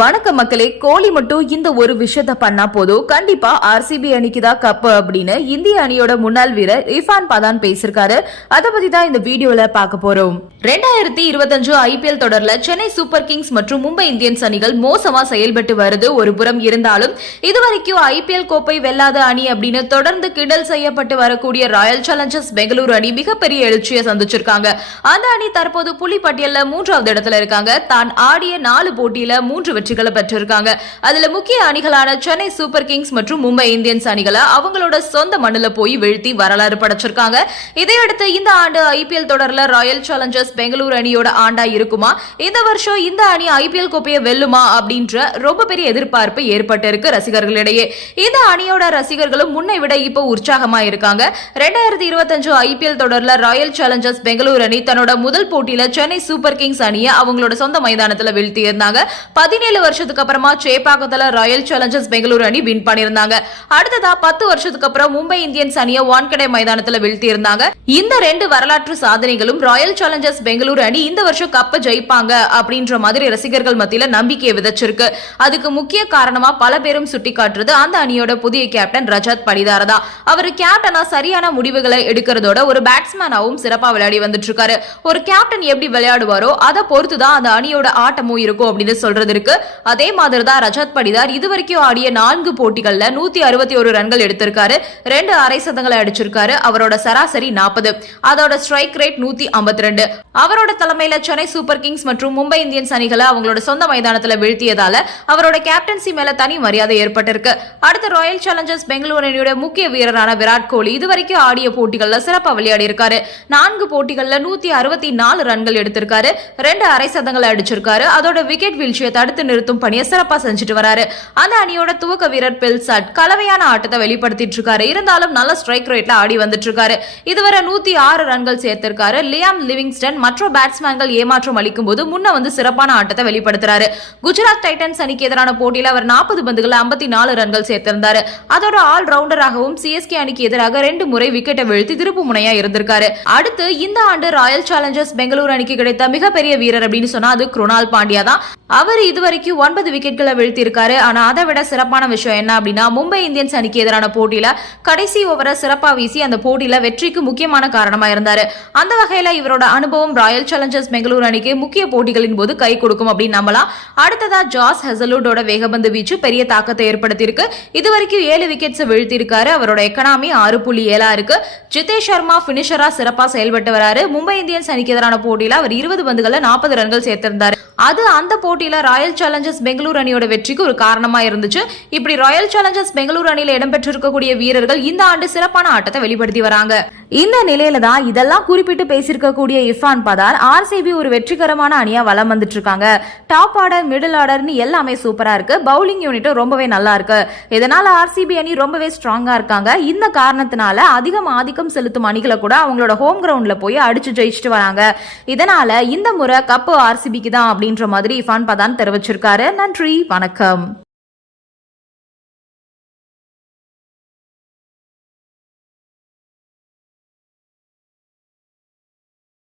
வணக்கம் மக்களே கோலி மட்டும் இந்த ஒரு விஷயத்த பண்ணா போதும். கண்டிப்பா ஆர்சிபி அணிக்கு தான் கப்பு அப்படின்னு இந்திய அணியோட முன்னாள் வீரர் இஃபான் பதான் பேசியிருக்காரு. அதை பத்தி தான் இந்த வீடியோல பார்க்க போறோம். ரெண்டாயிரத்தி இருபத்தஞ்சு ஐபிஎல் தொடர்ல சென்னை சூப்பர் கிங்ஸ் மற்றும் மும்பை இந்தியன்ஸ் அணிகள் மோசமா செயல்பட்டு வருது. ஒரு புறம் இருந்தாலும் இதுவரைக்கும் ஐபிஎல் கோப்பை வெல்லாத அணி அப்படின்னு தொடர்ந்து கிண்டல் செய்யப்பட்டு வரக்கூடிய ராயல் சேலஞ்சர்ஸ் பெங்களூரு அணி மிகப்பெரிய எழுச்சியை சந்திச்சிருக்காங்க. அந்த அணி தற்போது புலி பட்டியல்ல மூன்றாவது இடத்துல இருக்காங்க. தான் ஆடிய நாலு போட்டியில மூன்று வெற்றிகளை பெற்றிருக்காங்க. அதுல முக்கிய அணிகளான சென்னை சூப்பர் கிங்ஸ் மற்றும் மும்பை இந்தியன்ஸ் அணிகளை அவங்களோட சொந்த மண்ணில் போய் வீழ்த்தி வரலாறு படைச்சிருக்காங்க. இதையடுத்து இந்த ஆண்டு ஐபிஎல் தொடர்ல ராயல் சேலஞ்சர்ஸ் பெங்களூர் அணியோட ஆண்டா இருக்குமா? இந்த வருஷம் இந்த அணி ஐபிஎல் கோப்பையை வெல்லுமா? அப்படின்ற ரொம்ப பெரிய எதிர்பார்ப்பு ஏற்பட்டிருக்கு ரசிகர்களிடையே. இந்த அணியோட ரசிகர்களும் முன்னை விட இப்போ உற்சாகமா இருக்காங்க. ரெண்டாயிரத்தி இருபத்தஞ்சு ஐபிஎல் தொடர்ல ராயல் சேலஞ்சர்ஸ் பெங்களூர் அணி தன்னோட முதல் போட்டியில சென்னை சூப்பர் கிங்ஸ் அணியை அவங்களோட சொந்த மைதானத்துல வீழ்த்தி இருந்தாங்க பதினேழு வருஷத்துக்கு அப்புறமா சேப்பாக்கத்துல ராயல் சேலஞ்சர்ஸ் பெங்களூரு அணி வின் பண்ணிருந்தாங்க அடுத்ததா பத்து வருஷத்துக்கு அப்புறம் மும்பை இந்தியன்ஸ் அணியை வான்கடை மைதானத்துல வீழ்த்தி இருந்தாங்க இந்த ரெண்டு வரலாற்று சாதனைகளும் ராயல் சேலஞ்சர்ஸ் பெங்களூரு அணி இந்த வருஷம் கப்ப ஜெயிப்பாங்க அப்படின்ற மாதிரி ரசிகர்கள் மத்தியில நம்பிக்கையை விதைச்சிருக்கு. அதுக்கு முக்கிய காரணமா பல பேரும் சுட்டிக்காட்டுறது அந்த அணியோட புதிய கேப்டன் ரஜத் படிதார் தான் அவர் கேப்டனா சரியான முடிவுகளை எடுக்கிறதோட ஒரு பேட்ஸ்மேனாவும் சிறப்பா விளையாடி வந்துட்டு இருக்காரு. ஒரு கேப்டன் எப்படி விளையாடுவாரோ அதை பொறுத்துதான் அந்த அணியோட ஆட்டமும் இருக்கும் அப்படின்னு சொல்றது இருக்கு. அதே மாதிரி தான் ரஜத் படிதார் இதுவரைக்கும் ஆடிய நான்கு போட்டிகள்ல நூத்தி அறுபத்தி ஒரு ரன்கள் எடுத்திருக்காரு. ரெண்டு அரை சதங்களை அடிச்சிருக்காரு. அவரோட சராசரி நாற்பது அதோட ஸ்ட்ரைக் ரேட் நூத்தி ஐம்பத்தி ரெண்டு அவரோட தலைமையில சென்னை சூப்பர் கிங்ஸ் மற்றும் மும்பை இந்தியன்ஸ் அணிகளை அவங்களோட சொந்த மைதானத்துல வீழ்த்தியதால அவரோட கேப்டன்சி மேல தனி மரியாதை ஏற்பட்டிருக்கு. அடுத்த ராயல் சேலஞ்சர்ஸ் பெங்களூரு அணியோட முக்கிய வீரரான விராட் கோலி இதுவரைக்கும் ஆடிய போட்டிகள்ல சிறப்பா விளையாடி இருக்காரு நான்கு போட்டிகள்ல நூத்தி அறுபத்தி நாலு ரன்கள் எடுத்திருக்காரு. ரெண்டு அரை சதங்களை அடிச்சிருக்காரு. அதோட விக்கெட் வீழ்ச்சியை தடுத்து தடுத்து நிறுத்தும் பணியை சிறப்பா செஞ்சுட்டு வராரு. அந்த அணியோட துவக்க வீரர் பெல்சாட் கலவையான ஆட்டத்தை வெளிப்படுத்திட்டு இருக்காரு. இருந்தாலும் நல்ல ஸ்ட்ரைக் ரேட்ல ஆடி வந்துட்டு இருக்காரு. இதுவரை நூத்தி ஆறு ரன்கள் சேர்த்திருக்காரு. லியாம் லிவிங்ஸ்டன் மற்ற பேட்ஸ்மேன்கள் ஏமாற்றம் அளிக்கும் போது முன்ன வந்து சிறப்பான ஆட்டத்தை வெளிப்படுத்துறாரு. குஜராத் டைட்டன்ஸ் அணிக்கு எதிரான போட்டியில அவர் நாற்பது பந்துகள் ஐம்பத்தி நாலு ரன்கள் சேர்த்திருந்தாரு. அதோட ஆல் ரவுண்டராகவும் சிஎஸ்கே அணிக்கு எதிராக ரெண்டு முறை விக்கெட்டை வீழ்த்தி திருப்பு முனையா இருந்திருக்காரு. அடுத்து இந்த ஆண்டு ராயல் சேலஞ்சர்ஸ் பெங்களூர் அணிக்கு கிடைத்த மிகப்பெரிய வீரர் அப்படின்னு சொன்னா அது குருணால் பாண்டியா தான். அவர் இதுவரை வரைக்கும் ஒன்பது விக்கெட்களை வீழ்த்திருக்காரு ஆனா அதை விட சிறப்பான விஷயம் என்ன அப்படின்னா மும்பை இந்தியன்ஸ் அணிக்கு எதிரான போட்டியில கடைசி ஓவரை சிறப்பா வீசி அந்த போட்டியில வெற்றிக்கு முக்கியமான காரணமா இருந்தாரு. அந்த வகையில இவரோட அனுபவம் ராயல் சேலஞ்சர்ஸ் பெங்களூர் அணிக்கு முக்கிய போட்டிகளின் போது கை கொடுக்கும் அப்படின்னு நம்பலாம். அடுத்ததா ஜாஸ் ஹெசலூடோட வேகபந்து வீச்சு பெரிய தாக்கத்தை ஏற்படுத்தியிருக்கு. இதுவரைக்கும் ஏழு விக்கெட்ஸ் வீழ்த்திருக்காரு அவரோட எக்கனாமி ஆறு புள்ளி ஏழா இருக்கு. ஜிதேஷ் சர்மா பினிஷரா சிறப்பா செயல்பட்டு வராரு. மும்பை இந்தியன்ஸ் அணிக்கு எதிரான போட்டியில அவர் இருபது பந்துகள்ல நாற்பது ரன்கள் சேர்த்திருந்தாரு. அது அந்த போட்டியில் ராயல் சேலஞ்சர்ஸ் பெங்களூர் அணியோட வெற்றிக்கு ஒரு காரணமாக இருந்துச்சு. இப்படி ராயல் சேலஞ்சர்ஸ் பெங்களூர் அணியில் இடம்பெற்றிருக்கக்கூடிய வீரர்கள் இந்த ஆண்டு சிறப்பான ஆட்டத்தை வெளிப்படுத்தி வராங்க. இந்த நிலையில தான் இதெல்லாம் குறிப்பிட்டு பேசியிருக்கக்கூடிய இர்ஃபான் பதார் ஆர்சிபி ஒரு வெற்றிகரமான அணியா வலம் வந்துட்டு இருக்காங்க டாப் ஆர்டர் மிடில் ஆர்டர்னு எல்லாமே சூப்பரா இருக்கு. பவுலிங் யூனிட்டும் ரொம்பவே நல்லா இருக்கு. இதனால ஆர்சிபி அணி ரொம்பவே ஸ்ட்ராங்கா இருக்காங்க. இந்த காரணத்தினால அதிகம் ஆதிக்கம் செலுத்தும் அணிகளை கூட அவங்களோட ஹோம் கிரவுண்ட்ல போய் அடிச்சு ஜெயிச்சுட்டு வராங்க. இதனால இந்த முறை கப்பு ஆர்சிபிக்கு தான் அப்படின்ற மாதிரி இஃபான் பதான் தெரிவிச்சிருக்காரு. நன்றி வணக்கம்.